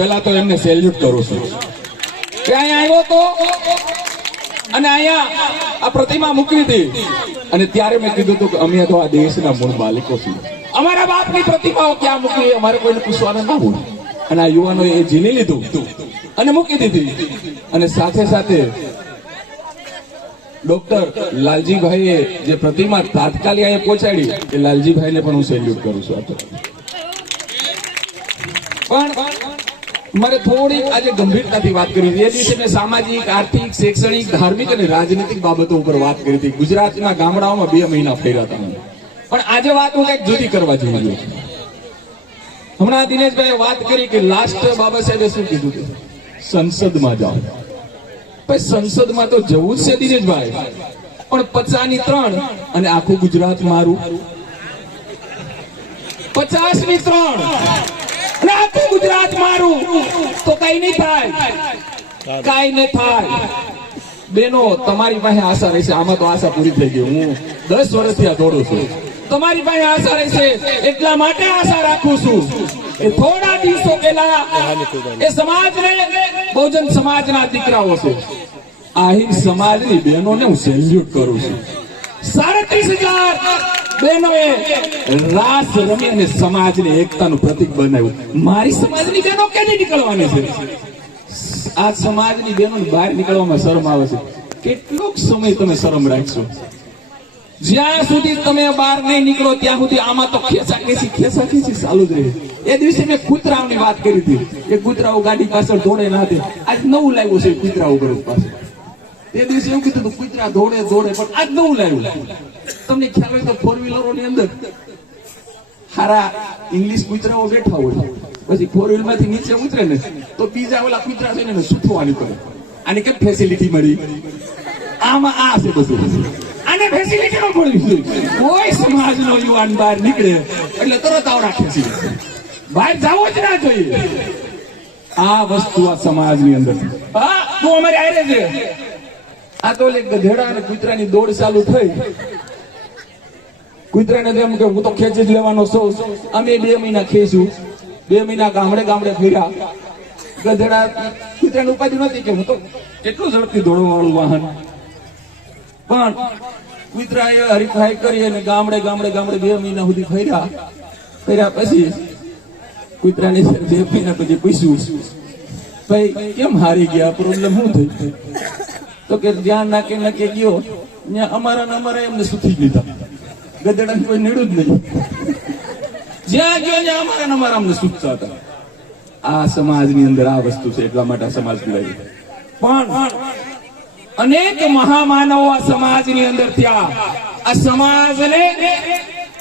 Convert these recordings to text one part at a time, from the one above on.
પેલા તો એમને સેલ્યુટ કરું છું કે અહીંયા આવ્યો તો અને અહીંયા આ પ્રતિમા મૂકી હતી અને ત્યારે મેં કીધું હતું કે અમે તો આ દેશના મૂળ માલિકો છીએ, અમારા બાપની પ્રતિમાઓ ક્યાં મૂકી અમારે કોઈને પૂછવાનું ના હોય. અને આ યુવાનોએ એ ઝીલી લીધું અને મૂકી દીધી. અને સાથે સાથે ડોક્ટર લાલજીભાઈએ જે પ્રતિમા તાત્કાલિક અહીંયા પહોંચાડી એ લાલજીભાઈને પણ હું સેલ્યુટ કરું છું. પણ મારે થોડી આજે ગંભીરતાથી વાત કરી હતી. એ દિવસે મેં સામાજિક, આર્થિક, શૈક્ષણિક, ધાર્મિક અને રાજનીતિક બાબતો ઉપર વાત કરી હતી. ગુજરાતના ગામડાઓમાં 2 મહિના ફેર્યા હતા. પણ આજે વાત હું કંઈક જુદી કરવા જઈ રહ્યો છું. હમણાં દિનેશભાઈએ વાત કરી કે લાસ્ટ બાબા સાહેબે શું કીધું હતું, સંસદમાં જાઓ. ભાઈ સંસદમાં તો જવું જ છે દિનેશભાઈ, પણ 50-3 અને આખું ગુજરાત મારું. 50-3 અને આખું ગુજરાત મારું તો કઈ નહીં થાય, કઈ નહીં થાય. બેનો તમારી પાસે આશા રહેશે. આમાં તો આશા પૂરી થઈ ગઈ. હું 10 વર્ષથી આ દોડું છું. તમારી પાસે આશા રહેશે એટલા માટે આશા રાખું છું. એ થોડા દિવસો પહેલા એ સમાજને, બહુજન સમાજના દીકરાઓ છે, આહિર સમાજની બહેનોને હું સેલ્યુટ કરું છું. 37,000 બહેનોએ રાસ રમી અને સમાજની એકતાનું પ્રતીક બનાવ્યું. મારી સમાજની બહેનો કેની નીકળવાની છે? આ સમાજની બહેનો બહાર નીકળવામાં શરમ આવે છે. કેટલોક સમય તમે શરમ રાખશો? જ્યાં સુધી તમે બહાર નહીં નીકળો ત્યાં સુધી આમાં તો ખેંચી ચાલુ જ રહે. એ દિવસે મેં કૂતરાઓની વાત કરી હતી કે કૂતરાઓ ગાડી પાછળ દોડે ના દે. આજ નવું લાવ્યું છે કૂતરાઓ પર પાછળ. એ દિવસે એવું કીધું હતું કૂતરા દોડે પણ આજ નવું લાવ્યું. તમને ખ્યાલ હોય તો 4-વ્હીલરોની અંદર સારા ઇંગ્લિશ કૂતરાઓ બેઠા હોય, પછી 4-વ્હીલ માંથી નીચે ઉતરે ને તો બીજા ઓલા કૂતરા છે ને સૂથવાની કરે. આને કેમ ફેસિલિટી મળી? આમાં આ છે બધું. આને ફેસિલિટી ન મળવી. કોઈ સમાજનો યુવાન બહાર નીકળે એટલે તરત આવડા ખેંચી લે. બહાર જવો જ ના જોઈએ. આ વસ્તુ આ સમાજની અંદર. હા, તું અમારે આરે છે. આ તો ગધેડા અને કૂતરાની દોડ ચાલુ થઈ. કૂતરાને એમ કે હું તો ખેંચી જ લેવાનો છું. અમે 2 મહિના ખેંચ્યું. 2 મહિના ગામડે ફર્યા. ગધેડા કૂતરાને ઉપાધિ નહોતી કે હું તો કેટલું ઝડપથી દોડવા વાળું વાહન. પણ કૂતરાએ હરીફાઈ કરી અને ગામડે 2 મહિના સુધી ફર્યા પછી કૂતરાને 2 મહિના પછી પૂછ્યું, ભાઈ કેમ હારી ગયા, પ્રોબ્લેમ શું થઈ? તો કે જ્યાં નાકે ગયો ત્યાં અમારા એમને સુથી લીધા. ગધેડાને કોઈ નીડું જ નહીં. જ્યાં ગયો ત્યાં અમારા અમને સુખતા હતા. આ સમાજની અંદર આ વસ્તુ છે, એટલા માટે આ સમાજ પીડાય. પણ અનેક મહામાનવો આ સમાજની અંદર થયા. આ સમાજને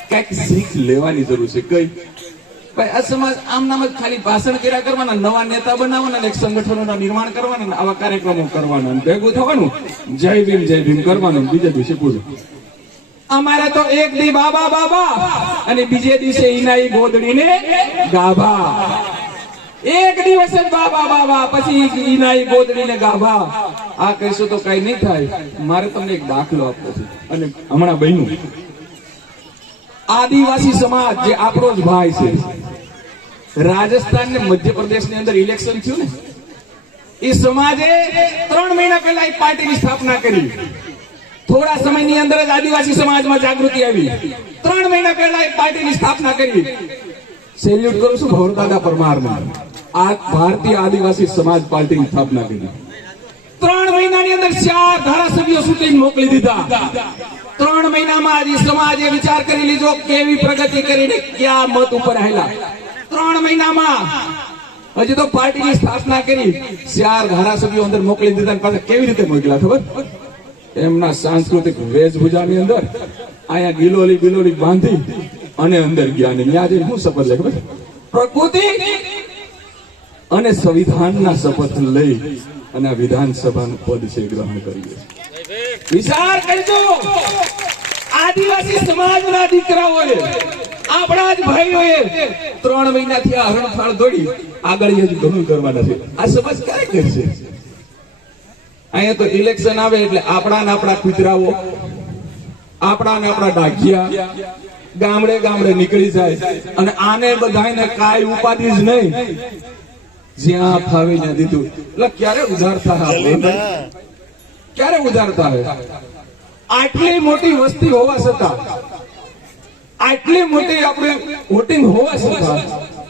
કઈક શીખ લેવાની જરૂર છે. કઈ ભાઈ આ સમાજ આમ નામ જ ખાલી ભાષણ કર્યા કરવાના, નવા નેતા બનાવવાના, એક સંગઠનોના નિર્માણ કરવાના, આવા કાર્યક્રમો કરવાના, ભેગું થવાનું, જય ભીમ કરવાનું, બીજા દિવસે પૂરું. અમારે તો એક દી બાબા અને બીજે દિવસે ઈનાઈ ગોદડીને ગાભા. એક દિવસ જ બાબા પછી ઈનાઈ ગોદડીને ગાભા. આ કહીશું તો કઈ નહીં થાય. મારે તમને એક દાખલો આપવો છે. અને હમણાં બન્યું આદિવાસી સમાજ જે આપણો જ ભાઈ છે, રાજસ્થાન ને મધ્યપ્રદેશ ની અંદર ઇલેક્શન થયું ને, એ સમાજે 3 મહિના પહેલા એક પાર્ટીની સ્થાપના કરી. થોડા સમયની અંદર જ આદિવાસી સમાજમાં જાગૃતિ આવી. 3 મહિના પહેલા એક પાર્ટીની સ્થાપના કરી. સેલ્યુટ કરું છું ભવરદાદા પરમારમાં. આ ભારતીય આદિવાસી સમાજ પાર્ટીની સ્થાપના કરી. 3 મહિનાની અંદર 4 ધારાસભ્યો સુધી મોકલી દીધા. 3 મહિનામાં આ સમાજે વિચાર કરી લીધો કેવી પ્રગતિ કરીને ક્યાં મત ઉપર આવેલા. 3 મહિનામાં હજી તો પાર્ટીની સ્થાપના કરી, 4 ધારાસભ્યો અંદર મોકલી દીધા. પાછા કેવી રીતે મોકલ્યા ખબર? એમના સાંસ્કૃતિક વેશભૂષાની અંદર અહીંયા ગિલોલી બાંધી અને અંદર ગયા. અને ત્યાં જઈને શું શપથ લે ખબર? પ્રકૃતિ અને સંવિધાનના શપથ લઈ અને આ વિધાનસભાનું પદ છે ગ્રહણ કરીએ. વિચાર કરજો, આદિવાસી સમાજના દીકરાઓએ, આપણા જ ભાઈઓએ 3 મહિનાથી આ હરણફાળ દોડી આગળ હજી ઘણું કરવાના છે. આ સમાજ ક્યારે કરશે? અહીંયા તો ઇલેક્શન આવે એટલે આપણા કૂતરાઓ, આપણા ડાઘિયા ગામડે નીકળી જાય. અને આને બધાને કાંઈ ઉપાધિ જ નહીં. જ્યાં ફાવે ત્યાં દીધું. એટલે ક્યારે ઉધાર થાય? ક્યારે ઉધાર થાય? આટલી મોટી વસ્તી હોવા છતાં, આટલી મોટી આપણે વોટિંગ હોવા છતાં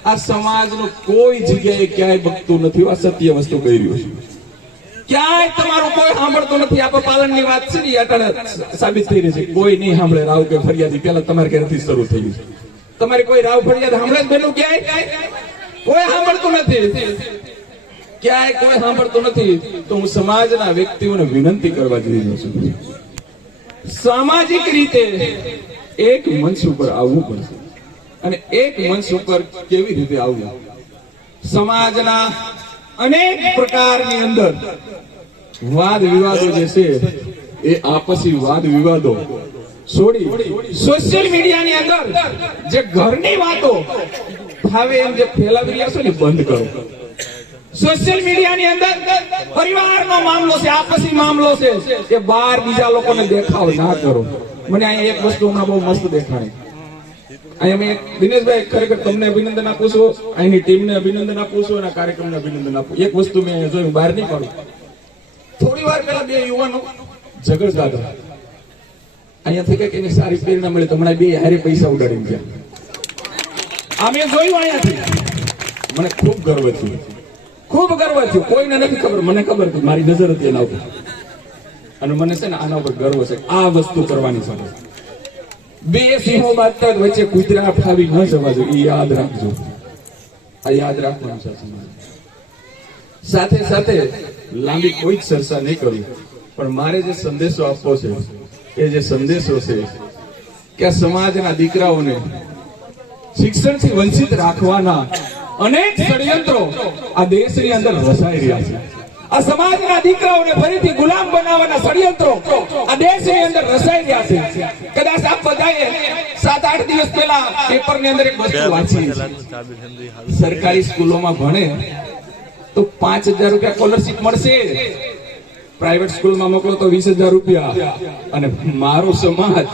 આ સમાજનું કોઈ જગ્યાએ ક્યાંય બગતું નથી. આ સત્ય વસ્તુ કહી રહ્યું છે. ક્યાંય તમારું કોઈ સાંભળતું નથી. આપણે પાલનની વાત છે ને અટલ સાબિત થઈ રહી છે. કોઈ નહીં સાંભળે. રાવ કે ફરિયાદી પેલા તમારે ઘરેથી શરૂ થયું છે. તમારે કોઈ રાવ ફરિયાદ સાંભળે બેનું? ક્યાંય કોઈ સાંભળતું નથી. ક્યાંય કોઈ સાંભળતું નથી. તો હું સમાજના વ્યક્તિઓને વિનંતી કરવા જઈ રહ્યો છું, સામાજિક રીતે એક મંચ ઉપર આવવું પડશે. અને એક મંચ ઉપર કેવી રીતે આવવું? સમાજના અનેક પ્રકારની અંદર વાદ વિવાદો જે છે એ આપસી વાદ વિવાદો છોડી સોશિયલ મીડિયાની અંદર જે ઘરની વાતો ભાવે એમ જે ફેલાવી રહ્યા છો ને બંધ કરો. સોશિયલ મીડિયાની અંદર પરિવારનો મામલો છે, આપસી મામલો છે, એ બહાર બીજા લોકોને દેખાવ ના કરો. મને અહીંયા એક વસ્તુ હમણાં બહુ મસ્ત દેખાણી. અહીંયા મેં દિનેશભાઈ ખરેખર તમને અભિનંદન આપું છું, અહીંની ટીમને અભિનંદન આપું છું અને કાર્યક્રમને અભિનંદન આપું. એક વસ્તુ મેં જોયું, બહાર નહીં પાડું. થોડી વાર પહેલા બે યુવાનો ઝઘડતા હતા. અહીંયાથી કઈક એની સારી પ્રેરણા મળી તો હમણાં બે હારે પૈસા ઉડાડી ગયા. આ મેં જોયું અહીંયાથી. મને ખૂબ ગર્વ થયું, ખૂબ ગર્વ થયું. કોઈને નથી ખબર, મને ખબર હતી, મારી નજર હતી એના ઉપર. અને મને છે ને આના ઉપર ગર્વ છે. આ વસ્તુ કરવાની છે. બે સિંહો બાદતા વચ્ચે કૂતરા ફાવી ન જવા જોઈએ, એ યાદ રાખજો. આ યાદ રાખવાનું છે. સાથે સાથે લાંબી કોઈ જ ચર્ચા નહીં કરું, પણ મારે જે સંદેશો આપવો છે એ જે સંદેશો છે કે આ સમાજના દીકરાઓને શિક્ષણથી વંચિત રાખવાના અનેક ષડયંત્રો આ દેશની અંદર રચાઈ રહ્યા છે. આ સમાજના દીકરાઓને ફરીથી ગુલામ બનાવવાના ષડયંત્રો આ દેશની અંદર રચાઈ રહ્યા છે. કદાચ આપ બધાએ 7-8 દિવસ પહેલા પેપરની અંદર એક વસ્તુ વાંચી, સરકારી સ્કૂલોમાં ભણે તો 5,000 રૂપિયા સ્કોલરશીપ મળશે, પ્રાઇવેટ સ્કૂલમાં મોકલો તો 20,000 રૂપિયા. અને મારો સમાજ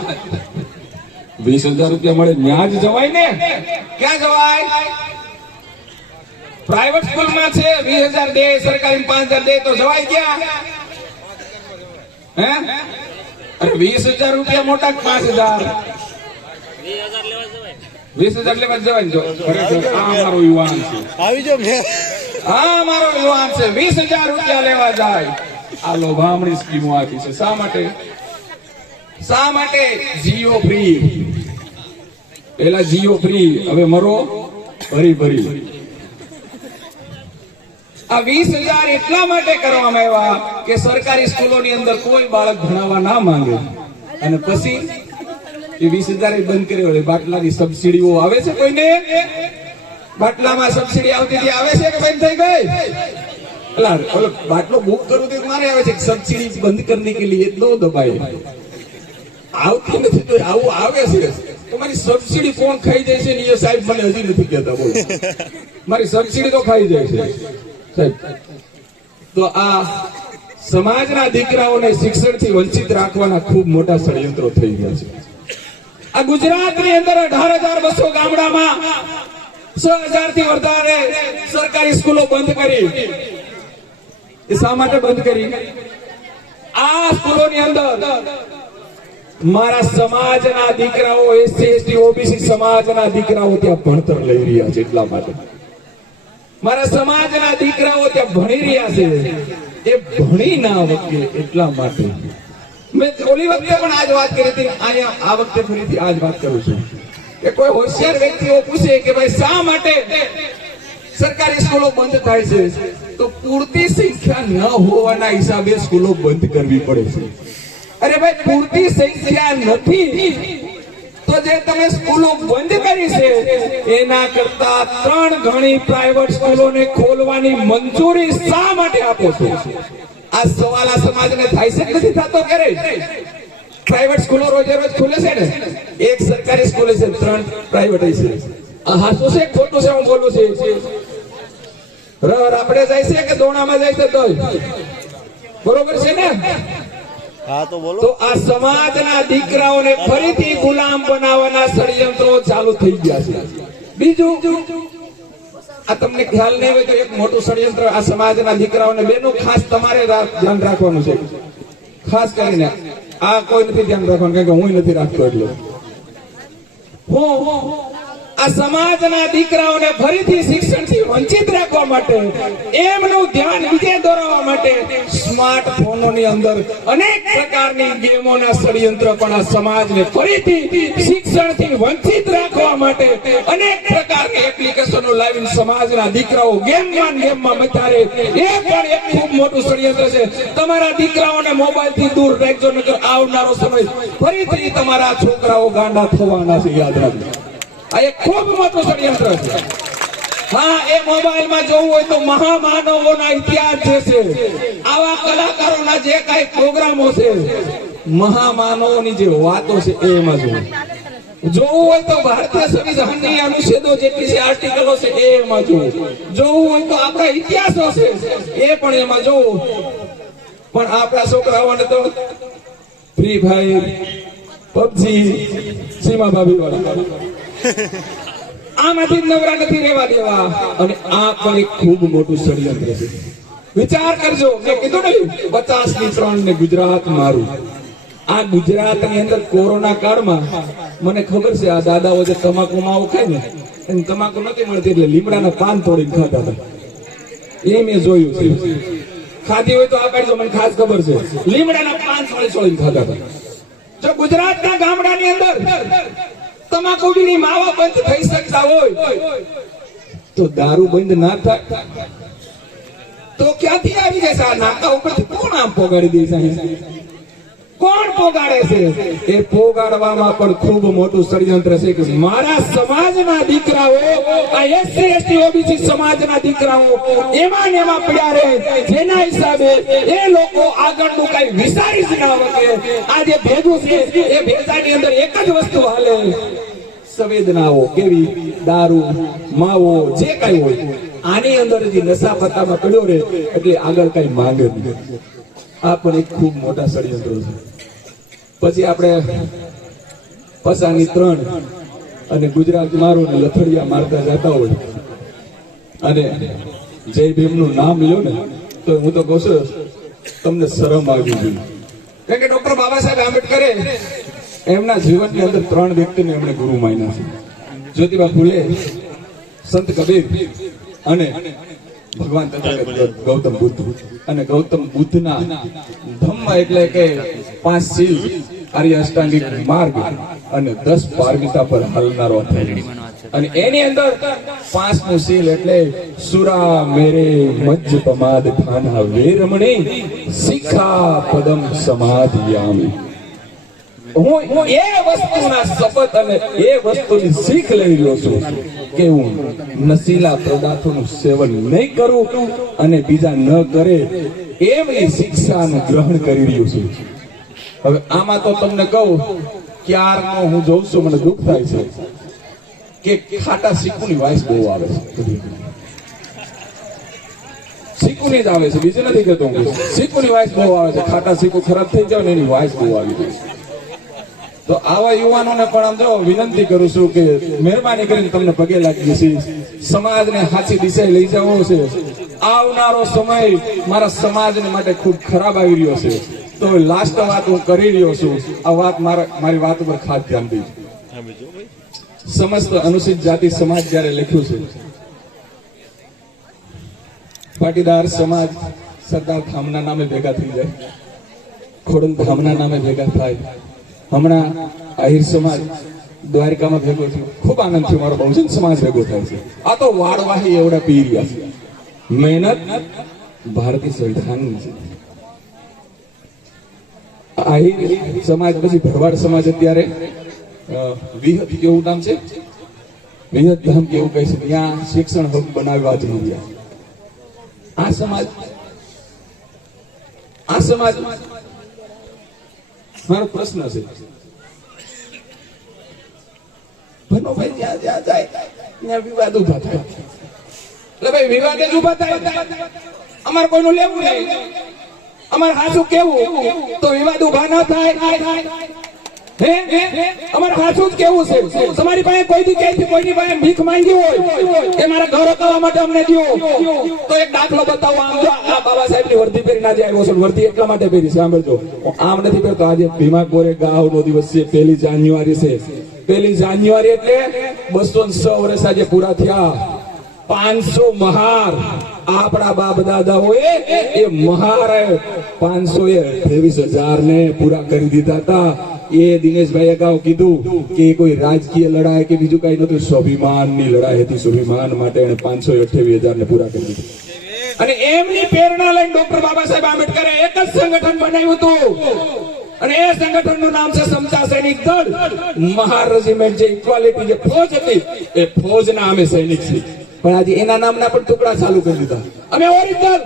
20,000 રૂપિયા મળે ત્યાં જ જવાય ને? ક્યાં જવાય? પ્રાઇવેટ સ્કૂલમાં છે 20,000 દે, સરકારી 5,000 દે તો જવાય ક્યાં? હે? અરે 20,000 રૂપિયા મોટા 5,000, 20,000 લેવા જવાય. જો આ અમારો યુવાન છે, આવી જો હા અમારો યુવાન છે, 20,000 રૂપિયા લેવા જાય. આ લોભામણી સ્કીમો આપી છે. શા માટે? શા માટે? જીઓ ફ્રી. પેલા જીઓ ફ્રી, હવે મરો ભરી ભરી. આ 20,000 એટલા માટે કરવામાં આવ્યા કે સરકારી સ્કૂલોની અંદર કોઈ બાળક ભણાવવા ના માંગે. અને પછી એ 20,000 બંધ કર્યો. બાટલાની સબસિડીઓ આવે છે કોઈને? બાટલામાં સબસિડી આવતી હતી, આવે છે કે બંધ થઈ ગઈ? બાટલો બુક કરું તો મારે આવે છે સબસિડી બંધ કરને કે લીએ દો દબાઈ. આવતી નથી તો આવું આવે છે. તમારી સબસિડી કોણ ખાઈ જાય છે ને એ સાહેબ મને હજી નથી કહેતા. બોલો, મારી સબસિડી તો ખાઈ જાય છે સાહેબ. તો આ સમાજના દીકરાઓને શિક્ષણથી વંચિત રાખવાના ખૂબ મોટા ષડયંત્રો થઈ ગયા છે. આ ગુજરાતની અંદર 18,200 ગામડામાં 6,000 થી વધારે સરકારી સ્કૂલો બંધ કરી. એ શા માટે બંધ કરી? આ સ્કૂલોની અંદર મારા સમાજના દીકરાઓ, એસસી એસટી ઓબીસી સમાજના દીકરાઓ ત્યાં ભણતર લઈ રહ્યા છે. એટલા માટે મારા સમાજના દીકરાઓ ત્યાં ભણી રહ્યા છે. એ ભણી ના વખતે એટલા માટે મેં ઓલી વખતે પણ આજ વાત કરી હતી, આ વખતે ફરીથી આજ વાત કરું છું કે કોઈ હોશિયાર વ્યક્તિઓ પૂછે કે ભાઈ શા માટે સરકારી સ્કૂલો બંધ થાય છે, તો પૂરતી સંખ્યા ન હોવાના હિસાબે સ્કૂલો બંધ કરવી પડે છે. અરે ભાઈ, પૂરતી સંખ્યા નથી તો જે તમે સ્કૂલો બંધ કરી છે એના કરતા 3 ગણી પ્રાઇવેટ સ્કૂલોને ખોલવાની મંજૂરી શા માટે આપો છો? આ સવાલ આ સમાજને થાય છે કે નથી થતો? કરે પ્રાઇવેટ સ્કૂલો રોજે રોજ ખુલે છે ને, એક સરકારી સ્કૂલ છે, 3 પ્રાઇવેટ છે. આ હાચું છે ખોટું છે? હું બોલું છું. આપણે જાય છે કે દોણામાં જાય છે? તો બરોબર છે ને? હા તો બોલો. તો આ સમાજના દીકરાઓને ફરીથી ગુલામ બનાવવાના ષડયંત્રો ચાલુ થઈ ગયા છે. બીજું, આ તમને ખ્યાલ નહીં હોય તો એક મોટું ષડયંત્ર આ સમાજના દીકરાઓને બેનો ખાસ તમારે ધ્યાન રાખવાનું છે. ખાસ કરીને આ કોઈ નથી ધ્યાન રાખવાનું, કારણ કે હું નથી રાખતો. એટલે હું આ સમાજના દીકરાઓને ફરીથી શિક્ષણથી વંચિત રાખવા માટે, એમનું ધ્યાન બીજે દોરાવવા માટે સ્માર્ટફોનોની અંદર અનેક પ્રકારની ગેમોના ષડયંત્ર પણ આ સમાજને ફરીથી શિક્ષણથી વંચિત રાખવા માટે અનેક પ્રકારની એપ્લિકેશનો લાવીને સમાજના દીકરાઓ ગેમમાં મચારે, એ પણ એક ખૂબ મોટું ષડયંત્ર છે. તમારા દીકરાઓને મોબાઈલથી દૂર રાખજો, નકર આવનારો સમય ફરીથી તમારા છોકરાઓ ગાંડા થવાના છે. યાદ રાખજો, આ એક ખૂબ મોટું ષડયંત્ર છે. હા, એ મોબાઈલમાં જોવું હોય તો મહામાનવોના ઇતિહાસ જે છે, આવા કલાકારોના જે કઈ પ્રોગ્રામો છે, મહામાનવોની જે વાતો છે એ એમાં જોવું હોય તો ભારતીય સંવિધાનની અનુચ્છેદો જેટલી છે, આર્ટિકલો છે એ એમાં જોવું હોય તો આપણા ઇતિહાસો છે એ પણ એમાં જોવું. પણ આપણા છોકરાઓને તો ફ્રી ફાયર, પબજી, સીમા ભાભી વાળા આમાંથી નવરા નથી રહેવા દેવા. અને આ પણ એક ખૂબ મોટું ષડયંત્ર છે. વિચાર કરજો, મેં કીધું ને 50 ની 3 ને ગુજરાત મારું. આ ગુજરાતની અંદર કોરોના કાળમાં મને ખબર છે આ દાદાઓ જે તમાકુ માવો ખાય ને, એને તમાકુ નથી મળતી એટલે લીમડાના પાન તોડીને ખાતા હતા. એ મેં જોયું છે. ખાધી હોય તો આ કાઢજો, મને ખાસ ખબર છે. લીમડાના પાન તોડીને ખાતા હતા. જો ગુજરાતના ગામડાની અંદર તમાકુડીની માવા બંધ થઈ શકતા હોય તો દારૂ બંધ ના થાય તો ક્યાંથી આવી જશે? આ નાકા ઉપરથી કોણ આમ પોગાડી દે છે? કોણ પોગાડે છે? એ પોગાડવામાં પણ ખૂબ મોટું ષડયંત્ર છે કે મારા સમાજના દીકરાઓ, આ એસસી એસટી ઓબીસી સમાજના દીકરાઓ એમાં ને એમાં પડ્યા રહે, જેના હિસાબે એ લોકો આગળનું કઈ વિચારી જ ના શકે. આ જે ભેગું છે એ ભેજાની અંદર એક જ વસ્તુ હાલે, સંવેદનાઓ. કેવી? દારૂ, માવો, જે કઈ હોય આની અંદર જે નશા પત્તામાં પડ્યો રહે એટલે આગળ કઈ માંગે નહીં. આ પણ એક ખૂબ મોટા ષડયંત્રો છે. પછી આપણે પસાની 3 અને ગુજરાત મારું ને લથડિયા મારતા જતા હોય અને જય ભીમનું નામ લ્યો ને તો હું તો કહું છું તમને શરમ આવી ગઈ. કારણ કે ડોક્ટર બાબા સાહેબ આંબેડકરે એમના જીવનની અંદર 3 વ્યક્તિને એમણે ગુરુ માન્યા છે. જ્યોતિબા ફૂલે, સંત કબીર અને ભગવાન તથાગત ગૌતમ બુદ્ધ. અને ગૌતમ બુદ્ધના ધમ્મ એટલે કે 5 શીલ, આર્ય અષ્ટાંગિક માર્ગ અને 10 પારમિતા પર હાલનારો હતો. અને એની અંદર 5મું શીલ એટલે સુરા મેરે મજ્જ પમાદ ખાના વેરમણી શિખા પદમ સમાધિયામી. હું એ વસ્તુના શપથ અને એ વસ્તુની શીખ લઈ રહ્યો છું કે હું નશીલા પદાર્થોનું સેવન નહીં કરું અને બીજા ન કરે એમની શિક્ષાનું ગ્રહણ કરી રહ્યો છું. હવે આમાં તો તમને કહું, ક્યારનો હું જોઉં છું, મને દુઃખ થાય છે કે ખાટા શીખુની વાઇસ બહુ આવે છે. શીખુની જ આવે છે, બીજું નથી કહેતો હું. શીખુની વાઇસ બહુ આવે છે. ખાટા શીખું ખરાબ થઈ જાય ને એની વાઇસ બહુ આવી જાય છે. તો આવા યુવાનોને પણ આમ જો વિનંતી કરું છું કે મહેરબાની કરીને તમને પગે લાગી છે, સમાજને સાચી દિશાએ લઈ જવો છે. આવનારો સમય મારા સમાજને માટે ખૂબ ખરાબ આવી રહ્યો છે. તો લાસ્ટ વાત હું કરી રહ્યો છું. આ વાત મારી વાત ઉપર ખાસ ધ્યાન દઈશ. સમસ્ત અનુસૂચિત જાતિ સમાજ જયારે લખ્યું છે, પાટીદાર સમાજ સરદાર ધામના નામે ભેગા થઈ જાય, ખોડલ ધામના નામે ભેગા થાય. હમણાં આહિર સમાજ દ્વારકામાં ભેગો થયો, ખૂબ આનંદ થયો. મારો બહુજન સમાજ ભેગો થાય છે. આ તો વાળવાહી એવડા પી રહ્યા છે. મહેનત ભારતીય સંવિધાનની છે. આહિર સમાજ પછી ભરવાડ સમાજ અત્યારે વિહત કેવું નામ છે, વિહત ધામ કેવું કહે છે, ત્યાં શિક્ષણ હબ બનાવવા જઈ રહ્યા. આ સમાજ મારો પ્રશ્ન છે, ભનોભાઈ જ્યાં જ્યાં જાય ત્યાં વિવાદ ઉભા થાય. એટલે ભાઈ વિવાદ જ ઉભા થાય. અમારે કોઈનું લેવું નહીં, અમારે હાચું કેવું તો વિવાદ ઉભા ન થાય. હે અમારે હાચું જ કેવું છે તમારી પાસે કોઈ દી ક્યાંથી કોઈની પાસે ભીખ માંગી હોય કે મારા ઘર હકાવવા માટે અમને દ્યો તો એક દાખલો બતાવો. આમ જો આ બાબા સાહેબની વર્દી પહેરી ના જાય આવ્યો છે. વર્દી એટલા માટે પહેરી છે સાંભળજો. આમ નથી પહેરતો. આજે ભીમા કોરે ગાવનો દિવસ છે. 1 જાન્યુઆરી છે. 1 જાન્યુઆરી એટલે 206 વર્ષ આજે પૂરા થયા. 500 મહાર આપણા બાપ દાદાઓએ એ મહાર 528,000 ને પૂરા કરી દીધા હતા. એ દિનેશભાઈ અગાઉ કીધું કે કોઈ રાજકીય લડાઈ કે બીજું કઈ નતું, સ્વાભિમાનની લડાઈ હતી. સ્વાભિમાન માટે એને 528,000 ને પૂરા કરી દીધા. અને એમની પ્રેરણા લઈને ડોક્ટર બાબા સાહેબ આંબેડકરે એક જ સંગઠન બનાવ્યું હતું અને એ સંગઠનનું નામ છે સમતા સૈનિક દળ. મહાર રેજિમેન્ટ જે ઇક્વાલિટી જે ફોજ હતી એ ફોજના અમે સૈનિક છીએ. પણ આજે એના નામના પણ ટુકડા ચાલુ કરી દીધા. અમે ઓરિજિનલ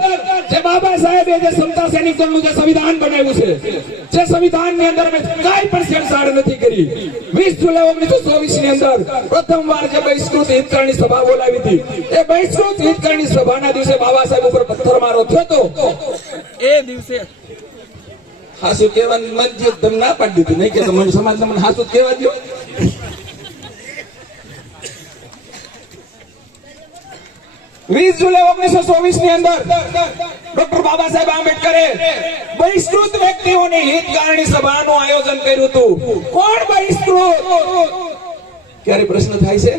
જે બાબા સાહેબે જે સમતા સૈનિક દળનું જે સંવિધાન બનાવ્યું છે, જે સંવિધાનની અંદર અમે કાંઈ પણ છેડછાડ નથી કરી. 20 જુલાઈ 1924 ની અંદર પ્રથમવાર જે બહિષ્કૃત હિતકારની સભા બોલાવી હતી, એ બહિષ્કૃત હિતકારની સભાના દિવસે બાબા સાહેબ ઉપર પથ્થરમારો થયો હતો. એ દિવસે હાસુ કહેવાનું મન થયું, તમે ના પાડી દીધું. નહીં કે મને સમાજને મને હાસુ કહેવા દો. 20 જુલાઈ 1924 ની અંદર ડોક્ટર બાબા સાહેબ આંબેડકરે બહિષ્કૃત વ્યક્તિઓની હિતકારની સભાનું આયોજન કર્યું હતું. કોણ બહિષ્કૃત? ક્યારે પ્રશ્ન થાય છે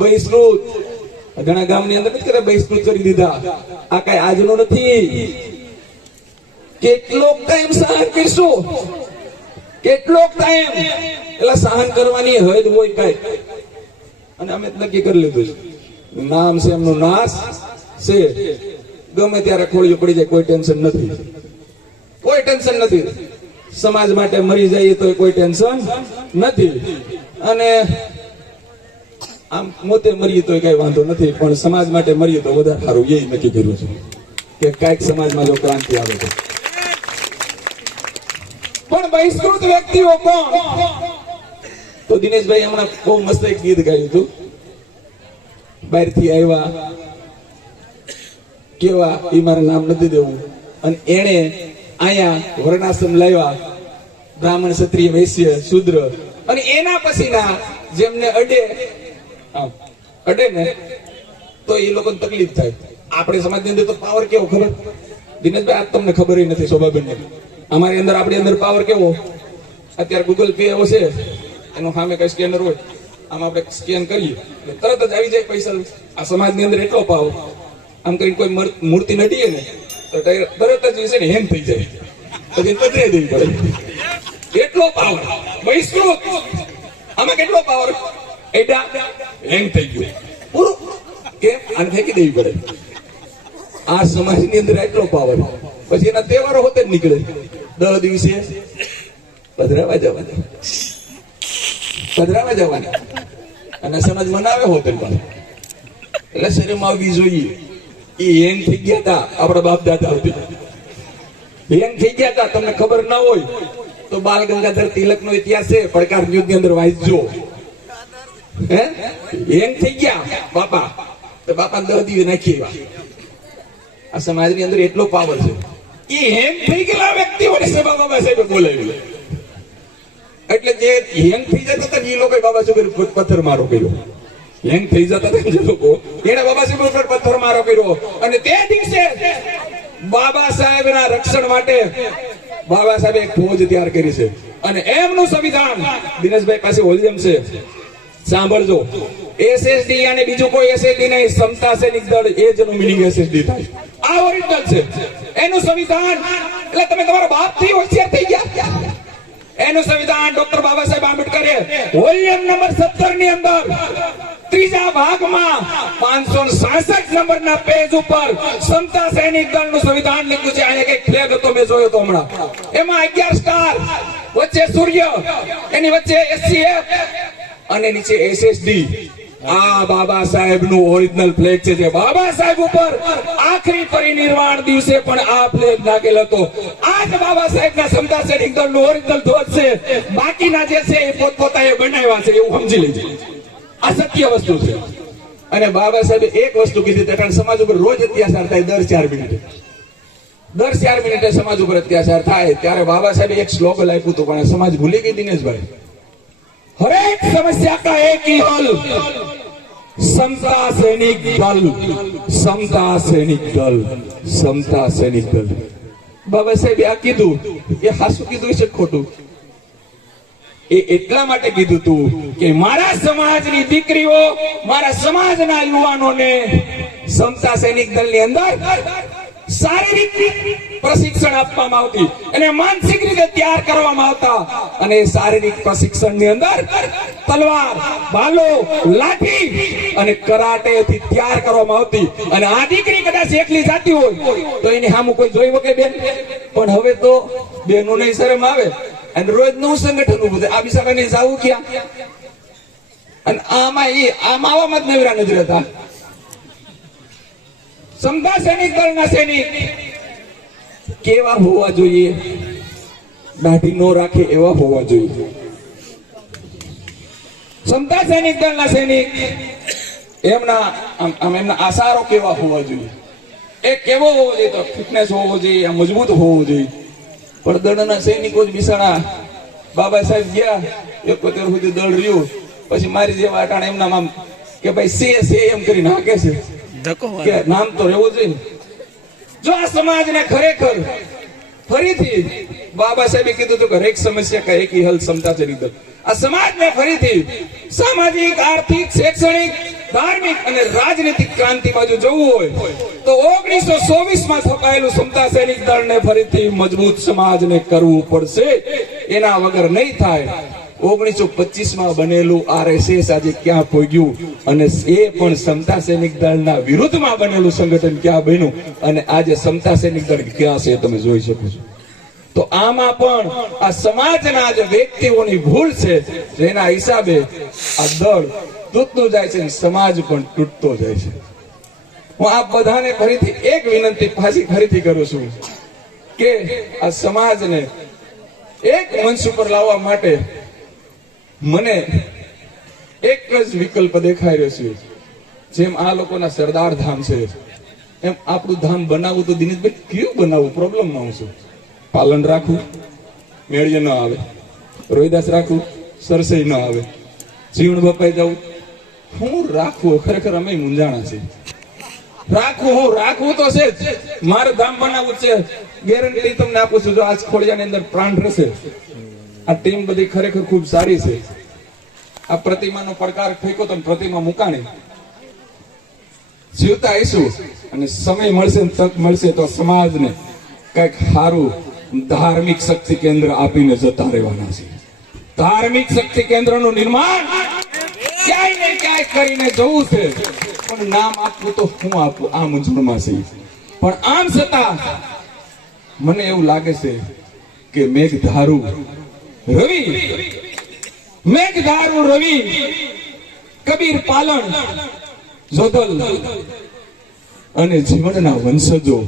બહિષ્કૃત? ઘણા ગામની અંદર નથી કહેતા બહિષ્કૃત કરી દીધા. આ કઈ આજનો નથી. કેટલોક ટાઈમ સહન કરશું, કેટલોક ટાઈમ એટલે સહન કરવાની હદ હોય કઈ. અને અમે નક્કી કરી લીધું છે, નામ છે એમનું નાશ છે. ગમે ત્યારે ખોળિયું પડી જાય, કોઈ ટેન્શન નથી. કોઈ ટેન્શન નથી. સમાજ માટે મરી જઈએ તો કોઈ ટેન્શન નથી. અને આમ મોતે મરીએ તો કઈ વાંધો નથી, પણ સમાજ માટે મરીએ તો વધારે સારું. એ નક્કી કર્યું છે કે કઈક સમાજમાં જો ક્રાંતિ આવે તો. પણ બહિષ્કૃત વ્યક્તિઓ કોણ? તો દિનેશભાઈ હમણાં બહુ મસ્ત એક ગીત ગાયું હતું. બહારથી આવ્યા કેવા, એ મારે નામ નથી દેવું, અને એને અહીંયા વર્ણાશ્રમ લાવ્યા, બ્રાહ્મણ ક્ષત્રિય વૈશ્ય શૂદ્ર. અને એના પછીના જેમને અડે ને તો એ લોકોને તકલીફ થાય. આપણે સમાજની અંદર તો પાવર કેવો ખબર દિનેશભાઈ? આજ તમને ખબર નથી. શોભાબેન અમારી અંદર, આપણી અંદર પાવર કેવો? અત્યારે ગૂગલ પે એવો છે, એનું સામે કઈ સ્કેનર હોય, આમ આપણે સ્કેન કરીએ તરત જ આવી જાય પૈસા. આ સમાજની અંદર એટલો પાવર. આમ કરીને કોઈ મૂર્તિ નડીએ ને તો તરત જ છે ને હેંગ થઈ જાય, પછી પધરાઈ દેવી પડે. એટલો પાવર બહિષ્કૃત. આમાં કેટલો પાવર? એડા હેંગ થઈ ગયો પૂરું. કેમ? આને ફેંકી દેવી પડે. આ સમાજની અંદર એટલો પાવર. પછી એના તહેવારો હોતે જ નીકળે. 10 દિવસે પધરાવા જવાના, પધરાવા જવાના, અને સમાજ મનાવે હોતે પણ. એટલે શરમ આવવી જોઈએ. એ હેંગ થઈ ગયા હતા આપણા બાપ દાદા હતી. હેંગ થઈ ગયા હતા. તમને ખબર ના હોય તો બાલ ગંગાધર તિલક નો ઇતિહાસ છે, પડકાર ન્યૂઝ ની અંદર વાંચજો. હે હેંગ થઈ ગયા બાપા, તો બાપા 10 દિવસ નાખી આવ્યા. આ સમાજની અંદર એટલો પાવર છે. એ હેંગ થઈ ગયેલા વ્યક્તિઓને સભા બાબા સાહેબે બોલાવી. એટલે જે હેંગ થઈ જતા હતા એ લોકો બાબા સાહેબ પથ્થર મારો કર્યો. હેંગ થઈ જતા હતા જે લોકો, એને બાબા સાહેબ ઉપર પથ્થર મારો કર્યો. અને તે દિવસે બાબા સાહેબના રક્ષણ માટે બાબા સાહેબે એક ફોજ તૈયાર કરી છે. અને એમનું સંવિધાન દિનેશભાઈ પાસે વોલ્યુમ છે, સાંભળજો. એસએસડી અને બીજું કોઈ એસએસડી નહીં, સમતા સૈનિક દળ, એ જેનું મિનિંગ એસએસડી થાય. આ ઓરિજિનલ છે એનું સંવિધાન. એટલે તમે તમારા બાપ થી હોશિયાર થઈ ગયા. એનું સંવિધાન doctor Baba Saheb આંબેડકરે volume number 17 ની અંદર 3જા ભાગમાં 566 નંબરના પેજ ઉપર સમતા સૈનિક દળનું સંવિધાન લખ્યું છે. અહીંયા એક ફ્લેગ હતો, મેં જોયો તો હમણાં. એમાં 11 સ્ટાર, વચ્ચે સૂર્ય, એની વચ્ચે એસસીએફ અને નીચે એસએસડી. આ બાબા સાહેબ નું ઓરિજિનલ ફ્લેગ છે. જે બાબા સાહેબ ઉપર આખરી પરિનિર્વાણ દિવસે પણ આ ફ્લેગ લાગેલ હતો. આ જ બાબા સાહેબ ના સમતા સૈનિક દળ નું ઓરિજિનલ ધ્વજ છે. બાકીના જે છે એ પોતપોતાએ બનાવ્યા છે, એવું સમજી લેજો. આ સત્ય વસ્તુ છે. અને બાબા સાહેબે એક વસ્તુ કીધી, સમાજ ઉપર રોજ અત્યાચાર થાય દર 4 મિનિટે. દર 4 મિનિટે સમાજ ઉપર અત્યાચાર થાય ત્યારે બાબા સાહેબે એક સ્લોગન આપ્યું હતું, પણ સમાજ ભૂલી ગઈ દિનેશભાઈ. હરેક સમસ્યા કા એક ही हल, समता सैनिक दल, समता सैनिक दल, समता सैनिक दल. બાબા સાહેબે આ કીધું એ હાસું કીધું છે ખોટું? એ એટલા માટે કીધું તું કે મારા સમાજની દીકરીઓ, મારા સમાજના યુવાનોને સમતા સૈનિક દળની અંદર શારીરિક પ્રશિક્ષણ આપવામાં આવતી અને માનસિક રીતે તૈયાર કરવામાં આવતા, અને શારીરિક પ્રશિક્ષણની અંદર તલવાર, ભાલો, લાઠી અને કરાટેથી તૈયાર કરવામાં આવતી. અને આ દીકરી કદાચ એકલી જાતી હોય તો એની સામું કોઈ જોઈ વકે બેન? પણ હવે તો બેનોને શરમ આવે અને રોજ નવું સંગઠન ઉભું થાય. આ બિચારાને જાવું ક્યાં? અને આમાં આવામાં જ નવરા નથી રહેતા. સમતા સૈનિક દળના સૈનિક કેવા હોવા જોઈએ? દાઢી નો રાખે એવા હોવા જોઈએ. સમતા સૈનિક દળના સૈનિક એમના આસારો કેવા હોવા જોઈએ? એ કેવો હોવો જોઈએ? તો ફિટનેસ હોવો જોઈએ, મજબૂત હોવો જોઈએ. પણ દળના સૈનિકો જ બિસાણા બાબા સાહેબ ગયા 71 સુધી દળ રહ્યું, પછી મારી જેવા અટાણે એમના કે ભાઈ સે એમ કરી નાખે છે કે નામ તો રહેવું જોઈએ. જો આ સમાજને ખરેખર ફરીથી બાબા સાહેબે કીધું હતું કે હરેક સમસ્યા કા એક ही हल, समता सैनिक दल. આ સમાજને ફરીથી સામાજિક, આર્થિક, શૈક્ષણિક, ધાર્મિક અને રાજનીતિક ક્રાંતિ બાજુ જવું હોય તો 1924 માં સ્થપાયેલું સમતા સૈનિક દળને ફરીથી મજબૂત સમાજને કરવું પડશે. એના વગર નહીં થાય. 1925 માં બનેલું RSS આજે ક્યાં પહોંચ્યું, અને એ પણ સમતા સૈનિક દળના વિરુદ્ધમાં બનેલું સંગઠન ક્યાં બન્યું, અને આજે સમતા સૈનિક દળ ક્યાં છે તમે જોઈ શકો છો. તો આમાં પણ આ સમાજના જે વ્યક્તિઓની ભૂલ છે, જેના હિસાબે આ દળ તૂટતું જાય છે, સમાજ પણ તૂટતો જાય છે. હું આપ બધાને ફરીથી એક વિનંતી ફરીથી કરું છું કે આ સમાજને એક મંચ ઉપર લાવવા માટે મને એક જ વિકલ્પ દેખાઈ રહ્યો છે. જેમ આ લોકોના સરદાર ધામ છે, એમ આપણું ધામ બનાવવું તો દિનેશભાઈ કયું બનાવવું? પ્રોબ્લેમમાં હું છું. પાલન રાખવું, મેળીએ ન આવે. રોહિદાસ રાખવું, સરસઈ ન આવે. જીવણ બપાઈ જવું, હું રાખવું? ખરેખર અમે મૂંઝાણા છે. રાખવું તો છે જ. મારે ધામ બનાવવું છે. ગેરંટી તમને આપું છું, જો આજ ખોડિયાની અંદર પ્રાણ રહેશે. આ ટીમ બધી ખરેખર ખૂબ સારી છે. આ પ્રતિમાનો પડકાર ફેંકો તો પ્રતિમા મુકાણી. જીવતા આવીશું અને સમય મળશે, તક મળશે તો સમાજને કઈક સારું ધાર્મિક શક્તિ કેન્દ્ર આપીને જતા રહેવાના છે. ધાર્મિક શક્તિ કેન્દ્રનું નિર્માણ ક્યાંય ને ક્યાંય કરીને જવું છે. પણ નામ આપવું તો હું આપું, આ મૂંઝવણમાં છે. પણ આમ છતાં મને એવું લાગે છે કે મેઘધારુ રવિ, કબીર પાલન, જોધલ અને જીવનના વંશજો